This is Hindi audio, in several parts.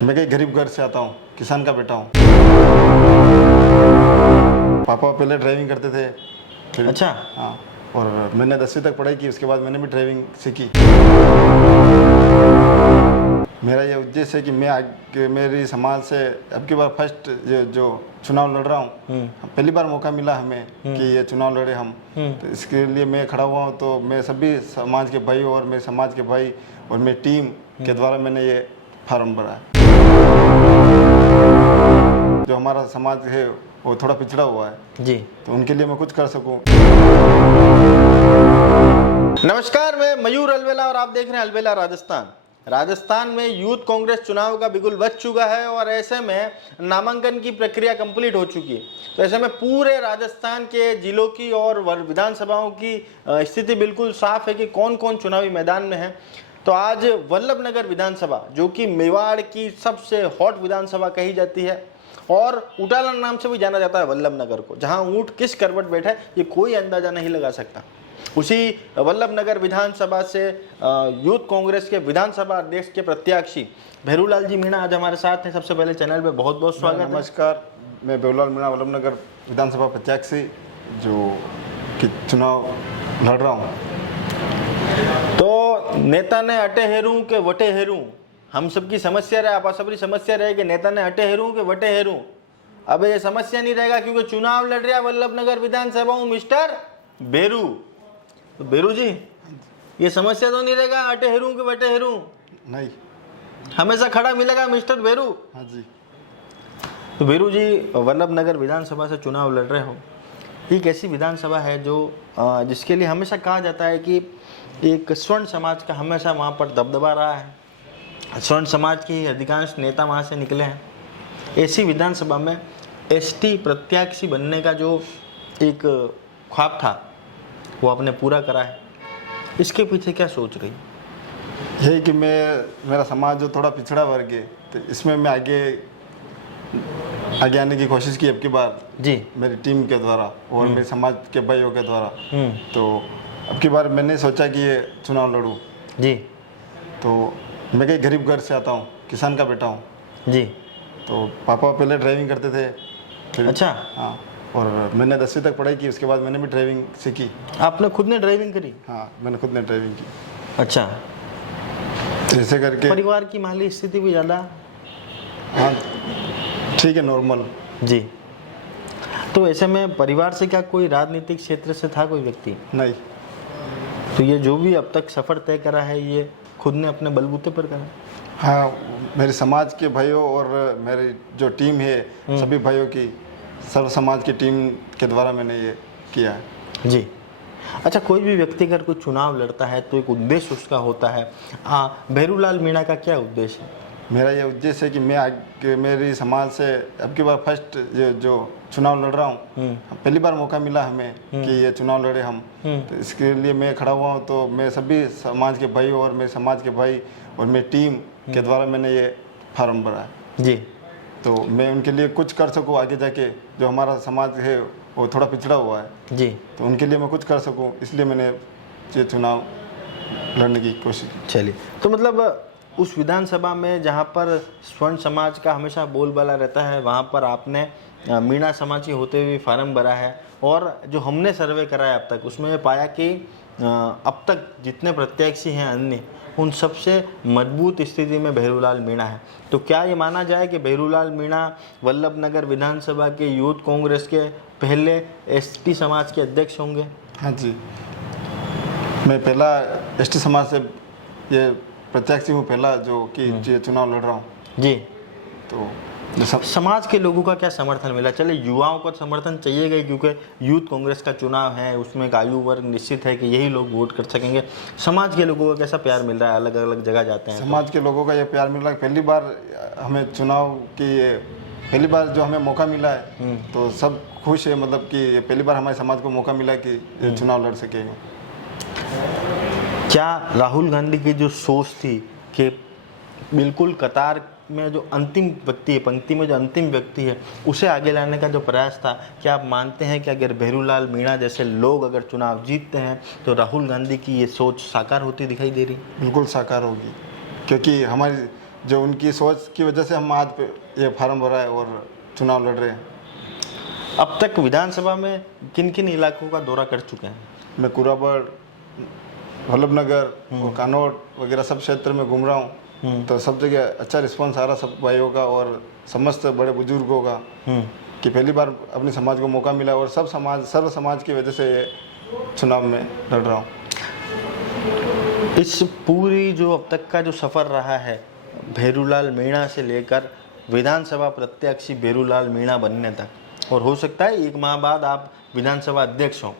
मैं कहीं गरीब घर से आता हूँ, किसान का बेटा हूँ। पापा पहले ड्राइविंग करते थे, फिर अच्छा। हाँ, और मैंने 10वीं तक पढ़ाई की, उसके बाद मैंने भी ड्राइविंग सीखी। मेरा ये उद्देश्य है कि मैं आगे मेरी समाज से अब की बार फर्स्ट जो चुनाव लड़ रहा हूँ, पहली बार मौका मिला हमें कि ये चुनाव लड़े हम, तो इसके लिए मैं खड़ा हुआ हूँ। तो मैं सभी समाज के भाई और मेरे समाज के भाई और मेरी टीम के द्वारा मैंने ये फार्म भरा है। जो हमारा समाज है वो थोड़ा पिछड़ा हुआ है जी। तो उनके लिए मैं कुछ कर सकूं। नमस्कार, मैं मयूर अलवेला और आप देख रहे हैं अलवेला राजस्थान। राजस्थान में यूथ कांग्रेस चुनाव का बिगुल बज चुका है और ऐसे में नामांकन की प्रक्रिया कंप्लीट हो चुकी है। तो ऐसे में पूरे राजस्थान के जिलों की और विधानसभाओं की स्थिति बिल्कुल साफ है कि कौन कौन चुनावी मैदान में है। तो आज वल्लभनगर विधानसभा, जो कि मेवाड़ की सबसे हॉट विधानसभा कही जाती है और उटाला नाम से भी जाना जाता है वल्लभनगर को, जहां ऊंट किस करवट बैठा है ये कोई अंदाजा नहीं लगा सकता। उसी वल्लभनगर विधानसभा से यूथ कांग्रेस के विधानसभा अध्यक्ष के प्रत्याशी भैरूलाल जी मीणा आज हमारे साथ हैं। सबसे पहले चैनल पे बहुत बहुत स्वागत है। नमस्कार, मैं भैरूलाल मीणा वल्लभनगर विधानसभा प्रत्याशी जो कि चुनाव लड़ रहा हूँ। तो नेता ने अटे हेरूं के वटे हेरूं, हम सबकी समस्या रहे, आप सबकी समस्या रहे कि नेता ने अटे हेरूं के वटे हेरूं। अब ये समस्या नहीं रहेगा क्योंकि चुनाव लड़ रहा वल्लभनगर विधानसभा हूं मिस्टर बेरू। तो बेरू जी, ये समस्या तो नहीं रहेगा अटे हेरूं के वटे हेरूं, नहीं, हमेशा खड़ा मिलेगा मिस्टर बेरू। हाँ जी। तो बेरू जी, वल्लभनगर विधानसभा से चुनाव लड़ रहे हो। एक ऐसी विधानसभा है जो जिसके लिए हमेशा कहा जाता है कि एक स्वर्ण समाज का हमेशा वहाँ पर दबदबा रहा है, स्वर्ण समाज के अधिकांश नेता वहाँ से निकले हैं। ऐसी विधानसभा में एसटी प्रत्याशी बनने का जो एक ख्वाब था वो आपने पूरा करा है। इसके पीछे क्या सोच रही? यही कि मेरा समाज जो थोड़ा पिछड़ा वर्ग है तो इसमें मैं आगे आने की कोशिश की अब की बार जी। मेरी टीम के द्वारा और मेरे समाज के भाइयों के द्वारा। तो अब की बार मैंने सोचा कि ये चुनाव लड़ूं। जी। तो मैं कहीं गरीब घर से आता हूँ, किसान का बेटा हूँ। जी। तो पापा पहले ड्राइविंग करते थे, फिर अच्छा। हाँ, और मैंने 10वीं तक पढ़ाई की, उसके बाद मैंने भी ड्राइविंग सीखी। आपने खुद ने ड्राइविंग करी? हाँ, मैंने खुद ने ड्राइविंग की। अच्छा। ऐसे करके परिवार की माली स्थिति भी ज़्यादा? हाँ ठीक है, नॉर्मल। जी। तो ऐसे में परिवार से क्या कोई राजनीतिक क्षेत्र से था कोई व्यक्ति? नहीं। तो ये जो भी अब तक सफ़र तय करा है ये खुद ने अपने बलबूते पर करा? हाँ, मेरे समाज के भाइयों और मेरी जो टीम है सभी भाइयों की, सर्व समाज की टीम के द्वारा मैंने ये किया है। जी। अच्छा, कोई भी व्यक्ति अगर कोई चुनाव लड़ता है तो एक उद्देश्य उसका होता है। भैरूलाल मीणा का क्या उद्देश्य है? मेरा ये उद्देश्य है कि मैं आगे मेरी समाज से अब की बार फर्स्ट जो चुनाव लड़ रहा हूँ, पहली बार मौका मिला हमें कि ये चुनाव लड़े हम, तो इसके लिए मैं खड़ा हुआ हूँ। तो मैं सभी समाज के भाई और मेरे समाज के भाई और मेरी टीम के द्वारा मैंने ये फार्म भरा है। जी। तो मैं उनके लिए कुछ कर सकूँ आगे जाके, जो हमारा समाज है वो थोड़ा पिछड़ा हुआ है। जी। तो उनके लिए मैं कुछ कर सकूँ, इसलिए मैंने ये चुनाव लड़ने की कोशिश की। चलिए, तो मतलब उस विधानसभा में जहाँ पर स्वर्ण समाज का हमेशा बोलबाला रहता है वहाँ पर आपने मीणा समाज के होते हुए फार्म भरा है। और जो हमने सर्वे करा है अब तक उसमें पाया कि अब तक जितने प्रत्याशी हैं अन्य, उन सबसे मजबूत स्थिति में भैरूलाल मीणा है। तो क्या ये माना जाए कि भैरूलाल मीणा वल्लभनगर विधानसभा के यूथ कांग्रेस के पहले एसटी समाज के अध्यक्ष होंगे? हाँ जी, मैं पहला एसटी समाज से ये प्रत्याशी हूँ, पहला जो कि ये चुनाव लड़ रहा हूँ। जी। तो समाज के लोगों का क्या समर्थन मिला? चले, युवाओं का समर्थन चाहिए गई क्योंकि यूथ कांग्रेस का चुनाव है, उसमें एक आयु वर्ग निश्चित है कि यही लोग वोट कर सकेंगे। समाज के लोगों का कैसा प्यार मिल रहा है? अलग अलग जगह जाते हैं समाज के लोगों का ये प्यार मिल रहा है। पहली बार हमें चुनाव की पहली बार जो हमें मौका मिला है तो सब खुश है, मतलब कि ये पहली बार हमारे समाज को मौका मिला कि ये चुनाव लड़ सकेंगे। क्या राहुल गांधी की जो सोच थी कि बिल्कुल कतार में जो अंतिम व्यक्ति है, पंक्ति में जो अंतिम व्यक्ति है, उसे आगे लाने का जो प्रयास था, क्या आप मानते हैं कि अगर भैरूलाल मीणा जैसे लोग अगर चुनाव जीतते हैं तो राहुल गांधी की ये सोच साकार होती दिखाई दे रही? बिल्कुल साकार होगी, क्योंकि हमारी जो उनकी सोच की वजह से हम आज पे ये फार्म भरा है और चुनाव लड़ रहे हैं। अब तक विधानसभा में किन किन इलाकों का दौरा कर चुके हैं? मैं कुराबड़, वल्लभनगर और कानौर वगैरह सब क्षेत्र में घूम रहा हूँ, तो सब जगह अच्छा रिस्पॉन्स आ रहा सब भाइयों का और समस्त बड़े बुजुर्गों का कि पहली बार अपने समाज को मौका मिला और सर्व समाज की वजह से ये चुनाव में लड़ रहा हूँ। इस पूरी जो अब तक का जो सफ़र रहा है भेरूलाल मीणा से लेकर विधानसभा प्रत्याशी भेरूलाल मीणा बनने तक, और हो सकता है 1 माह बाद आप विधानसभा अध्यक्ष हों,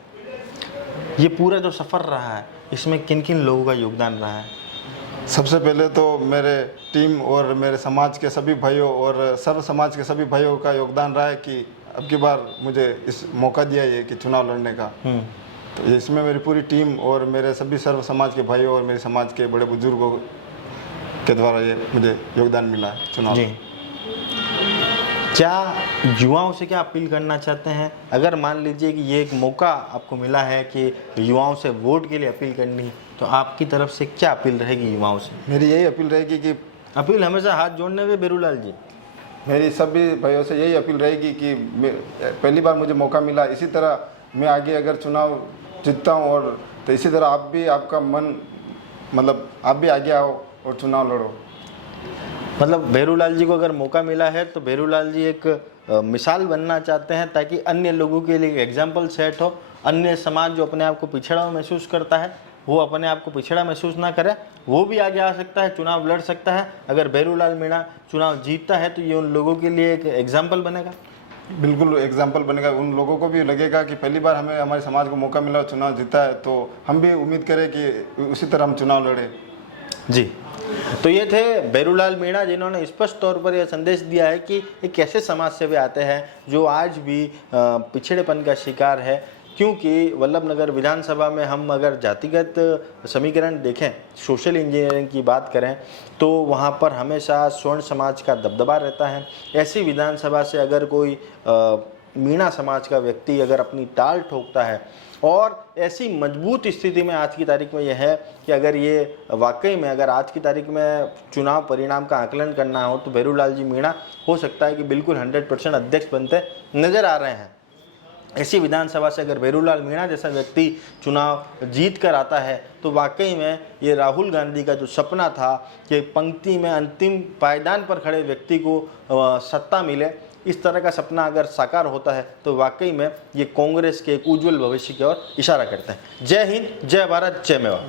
ये पूरा जो सफ़र रहा है इसमें किन किन लोगों का योगदान रहा है? सबसे पहले तो मेरे टीम और मेरे समाज के सभी भाइयों और सर्व समाज के सभी भाइयों का योगदान रहा है कि अब की बार मुझे इस मौका दिया ये कि चुनाव लड़ने का। तो इसमें मेरी पूरी टीम और मेरे सभी सर्व समाज के भाइयों और मेरे समाज के बड़े बुजुर्गों के द्वारा ये मुझे योगदान मिला है चुनाव जी। क्या युवाओं से क्या अपील करना चाहते हैं? अगर मान लीजिए कि ये एक मौका आपको मिला है कि युवाओं से वोट के लिए अपील करनी, तो आपकी तरफ से क्या अपील रहेगी युवाओं से? मेरी यही अपील रहेगी कि अपील हमेशा हाथ जोड़ने में भेरूलाल जी। मेरी सभी भाइयों से यही अपील रहेगी कि पहली बार मुझे मौका मिला, इसी तरह मैं आगे अगर चुनाव जीतता हूँ और तो इसी तरह आप भी, आपका मन मतलब आप भी आगे आओ और चुनाव लड़ो। मतलब भेरूलाल जी को अगर मौका मिला है तो भेरूलाल जी एक मिसाल बनना चाहते हैं ताकि अन्य लोगों के लिए एग्जाम्पल सेट हो। अन्य समाज जो अपने आप को पिछड़ा महसूस करता है वो अपने आप को पिछड़ा महसूस ना करे, वो भी आगे आ सकता है, चुनाव लड़ सकता है। अगर भेरूलाल मीणा चुनाव जीतता है तो ये उन लोगों के लिए एक एग्जाम्पल बनेगा। बिल्कुल एग्जाम्पल बनेगा, उन लोगों को भी लगेगा कि पहली बार हमें हमारे समाज को मौका मिला, चुनाव जीता है, तो हम भी उम्मीद करें कि उसी तरह हम चुनाव लड़ें। जी, तो ये थे भेरूलाल मीणा जिन्होंने स्पष्ट तौर पर यह संदेश दिया है कि एक ऐसे समाज से भी आते हैं जो आज भी पिछड़ेपन का शिकार है। क्योंकि वल्लभनगर विधानसभा में हम अगर जातिगत समीकरण देखें, सोशल इंजीनियरिंग की बात करें, तो वहाँ पर हमेशा स्वर्ण समाज का दबदबा रहता है। ऐसी विधानसभा से अगर कोई मीणा समाज का व्यक्ति अगर अपनी टाल ठोकता है, और ऐसी मजबूत स्थिति में आज की तारीख में यह है कि अगर ये वाकई में अगर आज की तारीख में चुनाव परिणाम का आकलन करना हो तो भेरूलाल जी मीणा हो सकता है कि बिल्कुल 100% अध्यक्ष बनते नजर आ रहे हैं। ऐसी विधानसभा से अगर भेरूलाल मीणा जैसा व्यक्ति चुनाव जीत कर आता है तो वाकई में ये राहुल गांधी का जो सपना था कि पंक्ति में अंतिम पायदान पर खड़े व्यक्ति को सत्ता मिले, इस तरह का सपना अगर साकार होता है तो वाकई में ये कांग्रेस के एक उज्जवल भविष्य की ओर इशारा करता है। जय हिंद, जय भारत, जय मेवाड़।